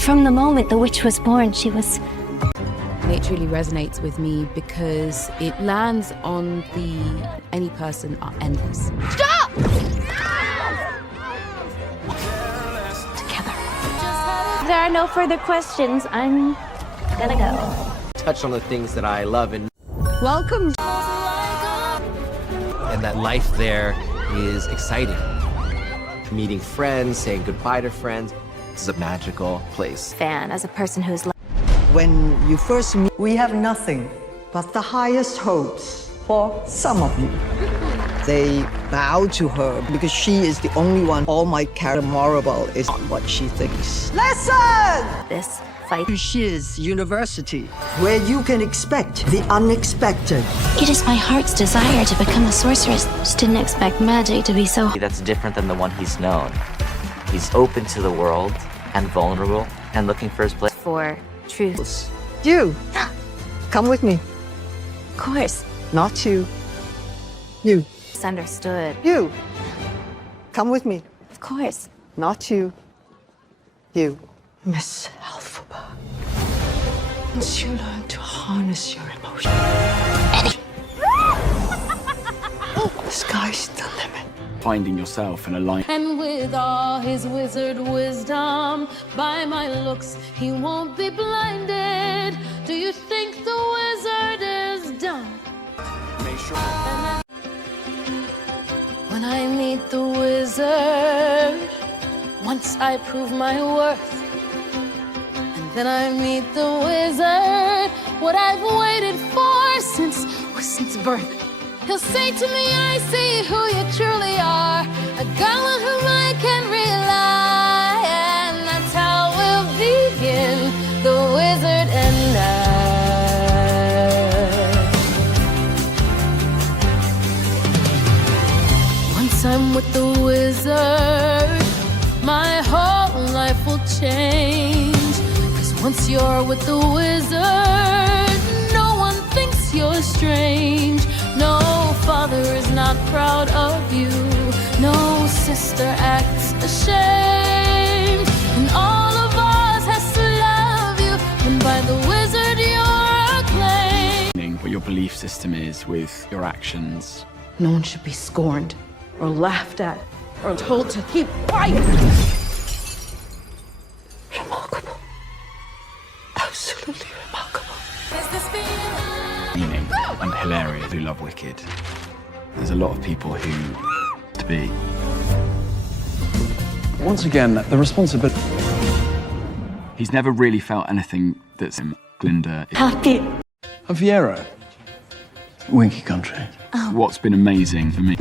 From the moment the witch was born, she was... It truly resonates with me because it lands on the any person are endless. Stop! Together. If there are no further questions, I'm gonna go. Touch on the things that I love and Welcome. and that life there is exciting. Meeting friends, saying goodbye to friends. This is a magical place. Fan, as a person who's... When you first meet, we have nothing but the highest hopes for some of you. They bow to her because she is the only one. All my character memorable is not what she thinks. Listen! This fight. To Shiz University, where you can expect the unexpected. It is my heart's desire to become a sorceress. Just didn't expect magic to be so... That's different than the one he's known. He's open to the world and vulnerable and looking for his place. For truth. You, come with me. Of course. Not you. You. Misunderstood. You, come with me. Of course. Not you. You. Miss Elphaba. Once you learn to harness your emotions, the sky's the limit. Finding yourself and aligning. And with all his wizard wisdom, by my looks, he won't be blinded. Do you think the wizard is dumb? When I meet the wizard, once I prove my worth, and then I meet the wizard, what I've waited for since birth. He'll say to me, I see who you truly are, a girl on whom I can rely, and that's how we'll begin, the wizard and I. Once I'm with the wizard, my whole life will change, 'cause once you're with the wizard, no one thinks you're strange. No father is not proud of you. No sister acts ashamed. And all of us has to love you. And by the wizard you're acclaimed. What your belief system is with your actions. No one should be scorned or laughed at or told to keep quiet. Remarkable. Absolutely remarkable. Meaning and hilarious who love Wicked. There's a lot of people who to be. Once again, the responsibility. He's never really felt anything that's in Glinda. Happy. And Fiero. Winky Country. What's been amazing for me.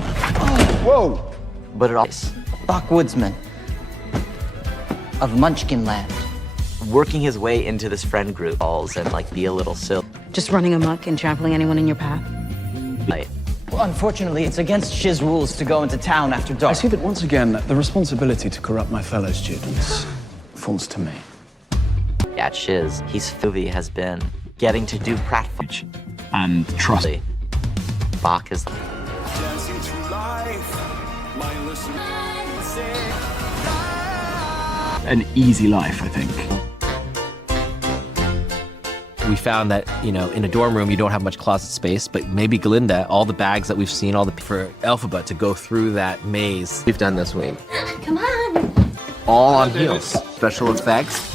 Whoa! But it all Backwoodsman of Munchkin Land. working his way into this friend group and like be a little silly. Just running amok and trampling anyone in your path? Right. Well, unfortunately, it's against Shiz rules to go into town after dark. I see that once again, the responsibility to corrupt my fellow students falls to me. At Shiz, his movie has been getting to do practical. And trust. Bach is an easy life, I think. We found that, you know, in a dorm room, you don't have much closet space, but maybe Glinda, all the bags that we've seen, for Elphaba to go through that maze. We've done this week. Come on. All on heels. Special effects.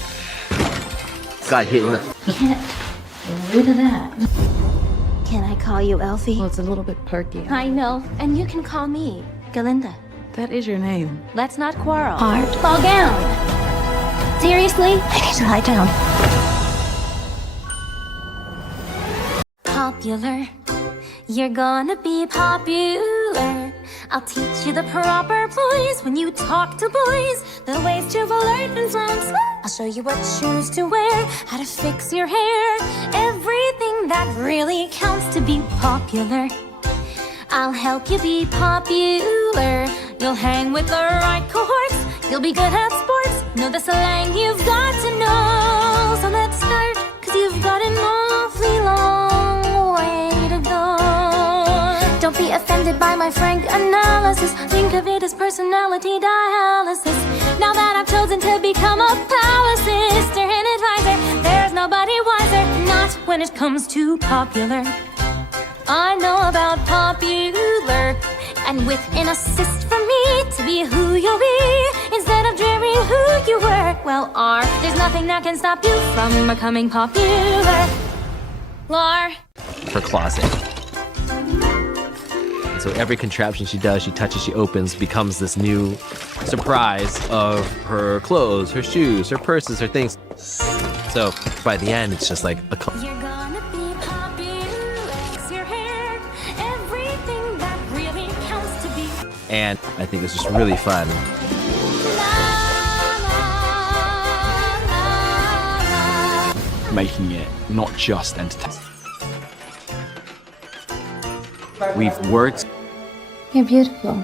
Got hit in the... Can't get rid of that. Can I call you Elfie? Well, it's a little bit perky. I know, and you can call me Glinda. That is your name. Let's not quarrel. Hard. Fall down. Seriously? I need to lie down. Popular. You're gonna be popular. I'll teach you the proper poise when you talk to boys. The ways to flirt and songs. I'll show you what shoes to wear, how to fix your hair. Everything that really counts to be popular. I'll help you be popular. You'll hang with the right cohorts. You'll be good at sports. Know the slang you've got to know. So let's start, 'cause you've got an awfully long way to go. Don't be offended by my frank analysis. Think of it as personality dialysis. Now that I've chosen to become a power sister, when it comes to popular. I know about popular, and with an assist from me to be who you'll be instead of dreaming who you were. Well, there's nothing that can stop you from becoming popular. Lar. Her closet. And so every contraption she does, she touches, she opens, becomes this new surprise of her clothes, her shoes, her purses, her things. So by the end, it's just like a You're gonna be popular. Fix your hair, everything that really counts to be. and I think it's just really fun. Making it not just entertaining. We've worked. You're beautiful.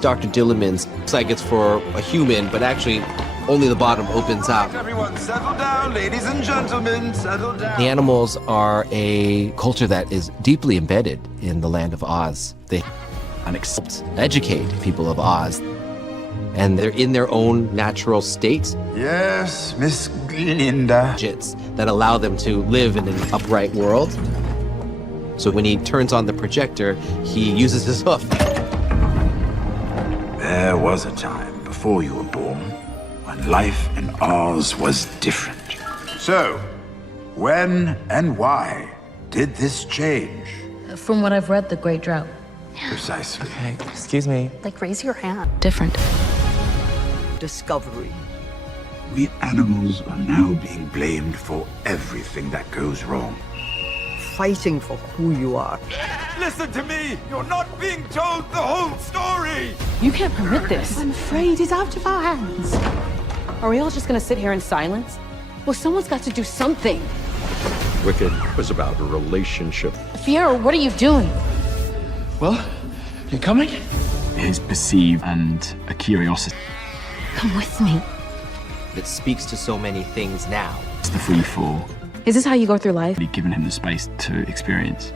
Dr. Dillerman's looks like it's for a human, but actually only the bottom opens up. Everyone settle down, ladies and gentlemen, settle down. The animals are a culture that is deeply embedded in the land of Oz. They educate people of Oz, and they're in their own natural state. Yes, Miss Glinda. Gadgets that allow them to live in an upright world. So when he turns on the projector, he uses his hoof. There was a time before you were born when life in Oz was different. So, when and why did this change? From what I've read, the Great Drought. Precisely. Excuse me. Like, raise your hand. Different. Discovery. We animals are now being blamed for everything that goes wrong. Fighting for who you are. Listen to me! You're not being told the whole story! You can't permit this. I'm afraid he's out of our hands. Are we all just gonna sit here in silence? Well, someone's got to do something. Wicked was about a relationship. Fiera, what are you doing? Well, you coming? His perceived and a curiosity. Come with me. That speaks to so many things now. It's the free fall. Is this how you go through life? Really given him the space to experience.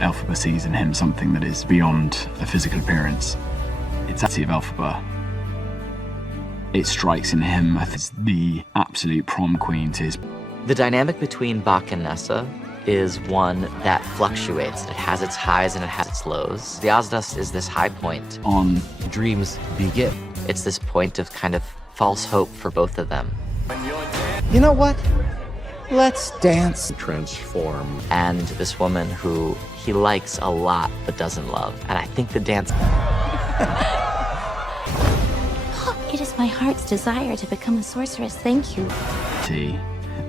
Elphaba sees in him something that is beyond a physical appearance. It's actually of Elphaba. It strikes in him as the absolute prom queen to his. The dynamic between Bach and Nessa is one that fluctuates. It has its highs and it has its lows. The Ozdust is this high point. On Dreams begin. It's this point of kind of false hope for both of them. You know what? Let's dance. Transform. And this woman who he likes a lot but doesn't love. And I think the dance... It is my heart's desire to become a sorceress. Thank you.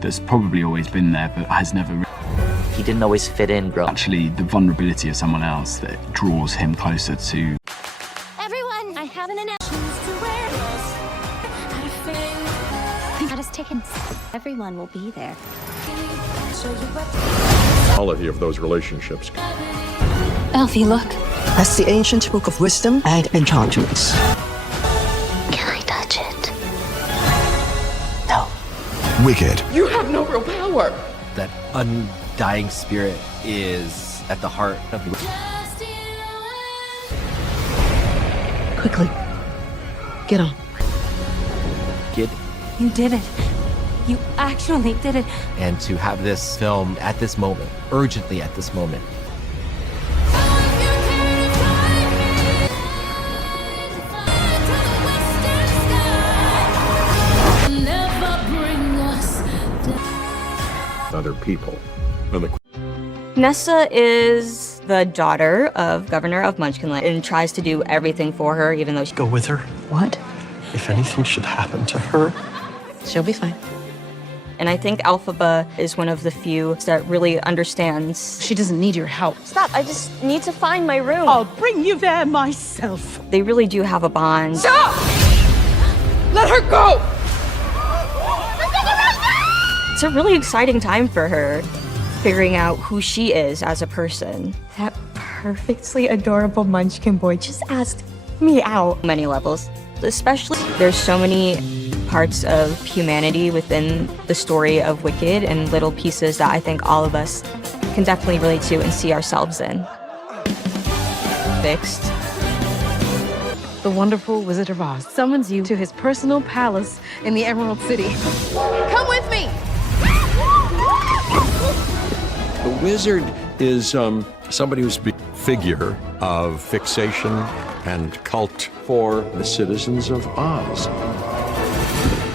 that's probably always been there but has never He didn't always fit in growing. actually the vulnerability of someone else that draws him closer to. Everyone, I have an announcement to wear. Got us tickets. Everyone will be there. Quality of those relationships. Elfie, look. That's the ancient book of wisdom and enchantments. Can I touch it? No. Wicked. You have no real power. That undying spirit is at the heart of the. Quickly. Get on. Kid. You did it. You actually did it. And to have this filmed at this moment, urgently at this moment. Other people. And the Nessa is the daughter of Governor of Munchkinland and tries to do everything for her, even though she... Go with her. What? If anything should happen to her. She'll be fine. And I think Elphaba is one of the few that really understands. She doesn't need your help. Stop, I just need to find my room. I'll bring you there myself. They really do have a bond. Stop! Let her go! It's a really exciting time for her, figuring out who she is as a person. That perfectly adorable Munchkin boy just asked me out. Many levels. Especially, there's so many parts of humanity within the story of Wicked and little pieces that I think all of us can definitely relate to and see ourselves in. Fixed. the wonderful Wizard of Oz summons you to his personal palace in the Emerald City. Come with me! The wizard is somebody who's a figure of fixation and cult for the citizens of Oz.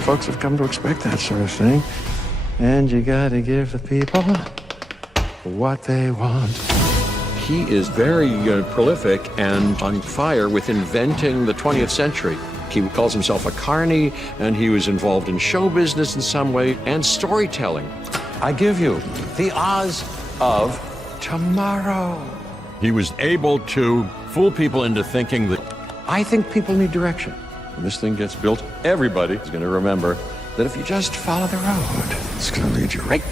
Folks have come to expect that sort of thing. And you gotta give the people what they want. He is very prolific and on fire with inventing the 20th century. He calls himself a carny, and he was involved in show business in some way and storytelling. I give you the Oz of tomorrow. He was able to fool people into thinking that I think people need direction. When this thing gets built, everybody is going to remember that if you just follow the road, it's going to lead you right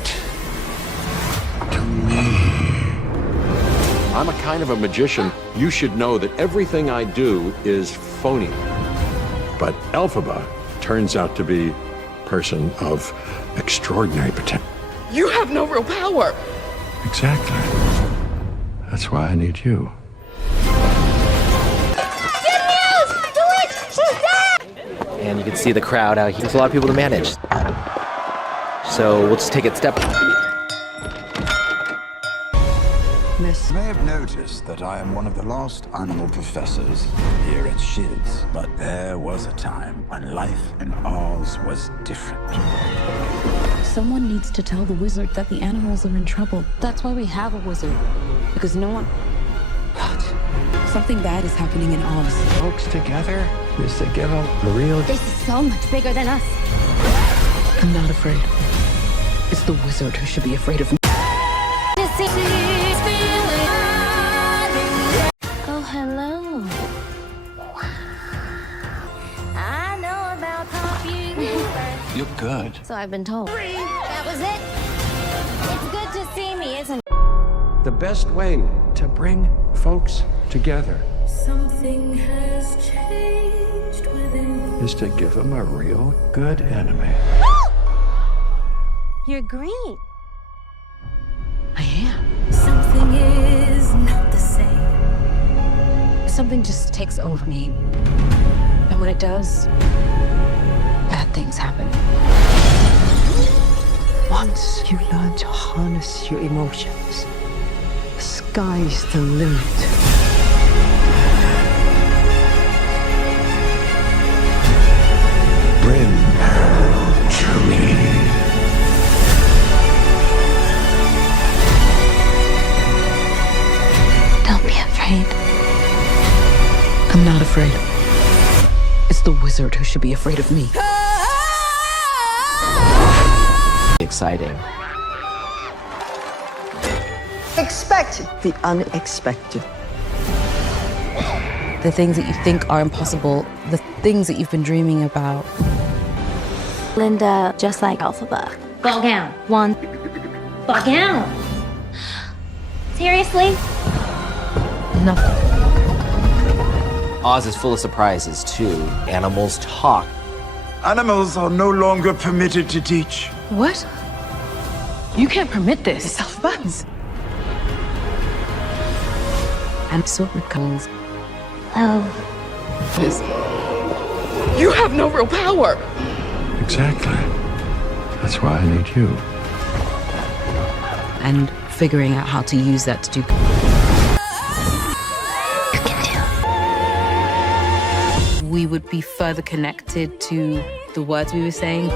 to me. I'm a kind of a magician. You should know that everything I do is phony. But Elphaba turns out to be a person of extraordinary potential. You have no real power! Exactly. That's why I need you. And you can see the crowd out here. There's a lot of people to manage. So we'll just take it step. You may have noticed that I am one of the last animal professors here at Shiz. But there was a time when life in Oz was different. Someone needs to tell the wizard that the animals are in trouble. That's why we have a wizard. Because no one... What? Something bad is happening in Oz. Folks together is to give them the real... This is so much bigger than us. I'm not afraid. It's the wizard who should be afraid of me. Oh, hello. I know about computer. You're good. So I've been told. That was it. It's good to see me, isn't it? The best way to bring folks together Something has changed within me. is to give them a real good enemy. You're green. I am. Something is not the same. Something just takes over me. And when it does, bad things happen. Once you learn to harness your emotions, the sky's the limit. Bring her to me. Don't be afraid. I'm not afraid. It's the wizard who should be afraid of me. Exciting. Expect the unexpected. The things that you think are impossible, the things that you've been dreaming about. Glinda, just like Elphaba. Fall down. One. Fall down. Seriously? Nothing. Oz is full of surprises, too. Animals talk. Animals are no longer permitted to teach. What? You can't permit this. It's Elphaba. And sword comes. Oh. You have no real power! Exactly. That's why I need you. And figuring out how to use that to do. We would be further connected to the words we were saying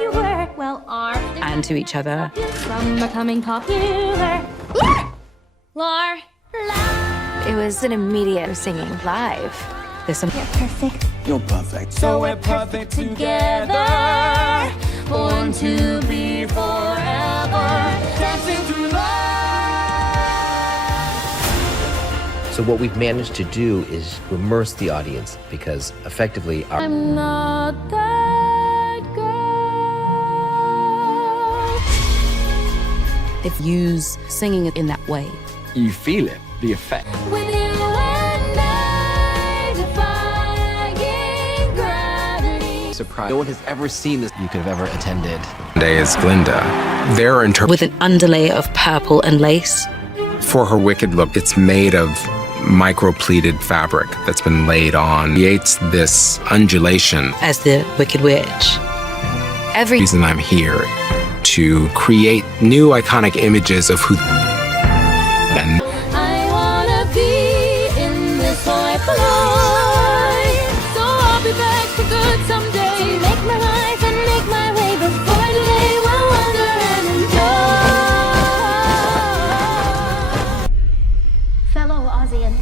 You were. Well, are. and to each other. Some are coming popular. Lar. It was an immediate singing live. There's some. You're perfect. You're perfect. So we're perfect together. Born to be forever. Dancing through life. So what we've managed to do is immerse the audience because effectively our I'm not that girl. They've used singing in that way. You feel it, the effect. With you and I defying gravity. surprise. No one has ever seen this you could have ever attended. Day is Glinda. With an underlay of purple and lace. For her wicked look, it's made of micro-pleated fabric that's been laid on creates this undulation. As the Wicked Witch, Every reason I'm here to create new iconic images of who and I wanna be in this life alive. So I'll be back for good someday. Make my life and make my way before today will wonder and enjoy. Fellow Ozians,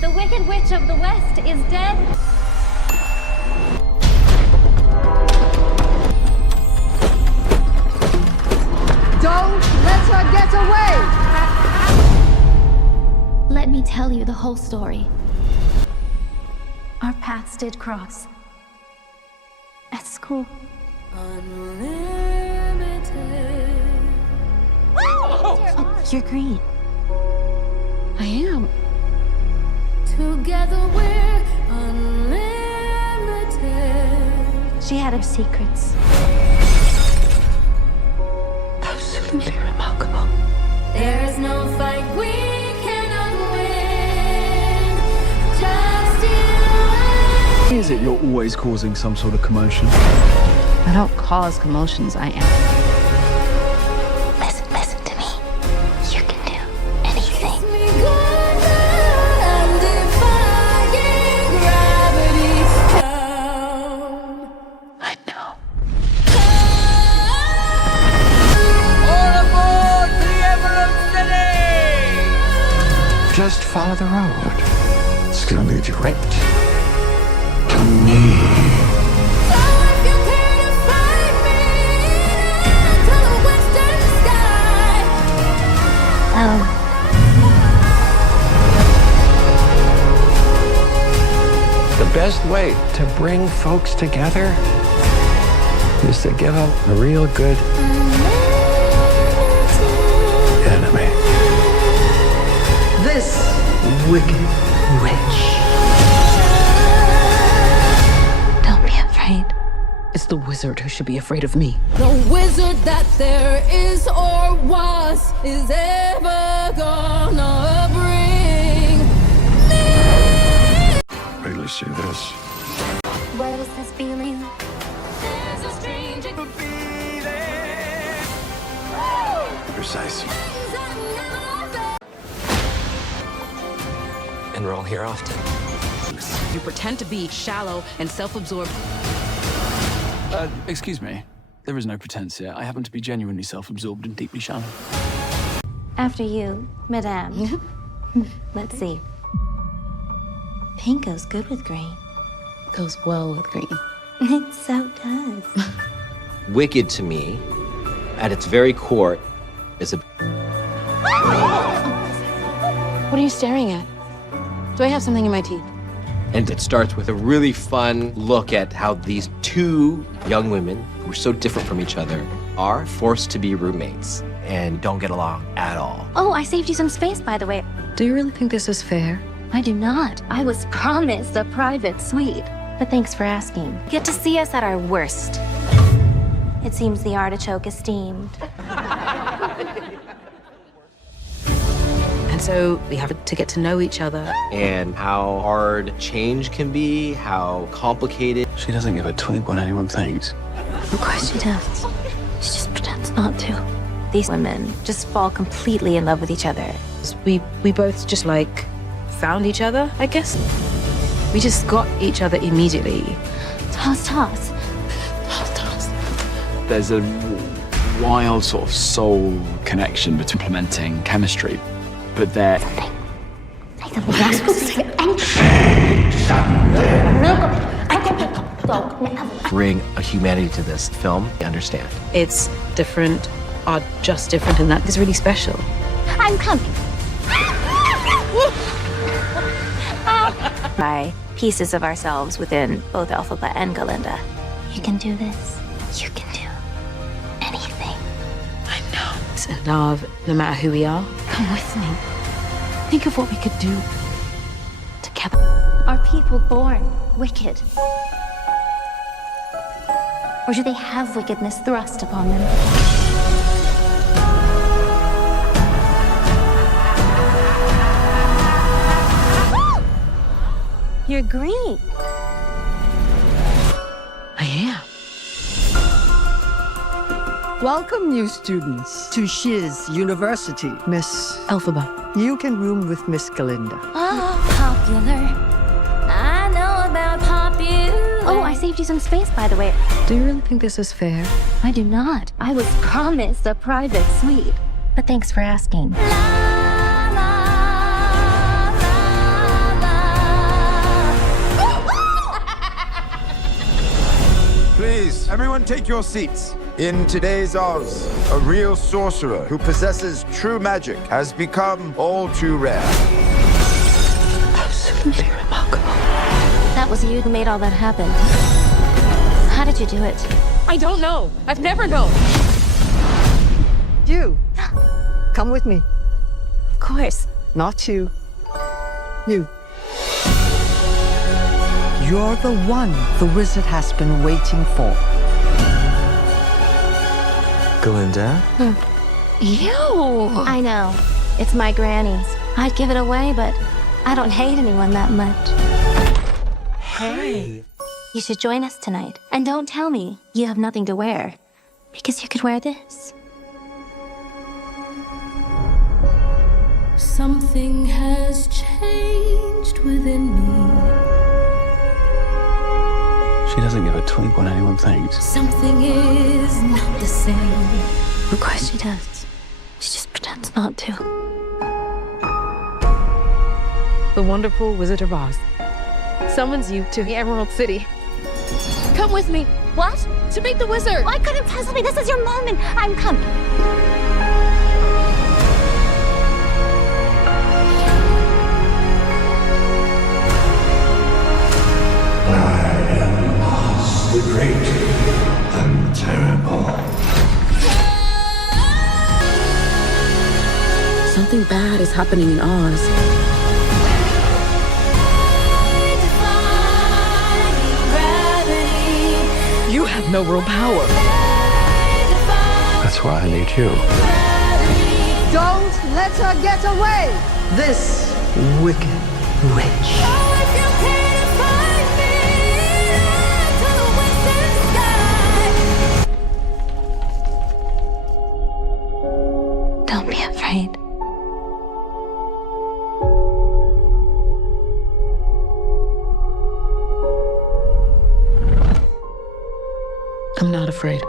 the Wicked Witch of the West is dead. Don't let her get away! Let me tell you the whole story. Our paths did cross. At school. Oh, you're green. I am. Together we're unlimited. She had her secrets. Absolutely remarkable. There is no fight we cannot win. Just you and Is it you're always causing some sort of commotion? I don't cause commotions, I am. Listen to me. You can do anything. me good and defying gravity's down. I know. Just follow the road. It's gonna lead you right to me. So if you care to find me to the western sky. Oh, The best way to bring folks together is to give them a real good enemy. This wicked witch. don't be afraid. It's the wizard who should be afraid of me. The wizard that there is or was is ever gonna bring me. Wait till you see this. What is this feeling? There's a strange Precisely. And we're all here often. You pretend to be shallow and self-absorbed. Excuse me. There is no pretense here. I happen to be genuinely self-absorbed and deeply shallow. After you, Madame. Let's see. Pink goes good with green. Goes well with green. It so does. Wicked to me, at its very core, is a What are you staring at? Do I have something in my teeth? and it starts with a really fun look at how these two young women, who are so different from each other, are forced to be roommates and don't get along at all. Oh, I saved you some space, by the way. Do you really think this is fair? I do not. I was promised a private suite. But thanks for asking. Get to see us at our worst. It seems the artichoke is steamed. And so we have to get to know each other. And how hard change can be, how complicated. She doesn't give a twig what anyone thinks. Of course she does. She just pretends not to. These women just fall completely in love with each other. We both just like found each other, I guess. We just got each other immediately. Toss, toss. Toss, toss. There's a wild sort of soul connection between implementing chemistry, but they're Nathan, we're not supposed to say anything. Bring a humanity to this film, I understand. It's different, are just different, and that is really special. I'm coming. By pieces of ourselves within both Elphaba and Glinda. You can do this. You can do anything. I know. It's in love, no matter who we are. Come with me. Think of what we could do together. Are people born wicked? Or do they have wickedness thrust upon them? You're green. I am. Welcome, new students, to Shiz University. Miss Elphaba. You can room with Miss Glinda. Oh, popular. I know about popular. Oh, I saved you some space, by the way. Do you really think this is fair? I do not. I was promised a private suite. But thanks for asking. Please, everyone take your seats. In today's Oz, a real sorcerer who possesses true magic has become all too rare. Absolutely remarkable. That was you who made all that happen. How did you do it? I don't know. I've never known. You, come with me. Of course. Not you. You. You're the one the wizard has been waiting for. Glinda? Ew. I know. It's my granny's. I'd give it away, but I don't hate anyone that much. Hey. You should join us tonight. And don't tell me you have nothing to wear. Because you could wear this. Something has changed within me. She doesn't give a twig what anyone thinks. Something is not the same. Of course she does. She just pretends not to. The wonderful Wizard of Oz summons you to the Emerald City. Come with me. What? To meet the wizard. Why couldn't tell me? This is your moment. I'm coming. The great and terrible. Something bad is happening in Oz. You have no real power. That's why I need you. Don't let her get away! This wicked witch. Don't be afraid. I'm not afraid.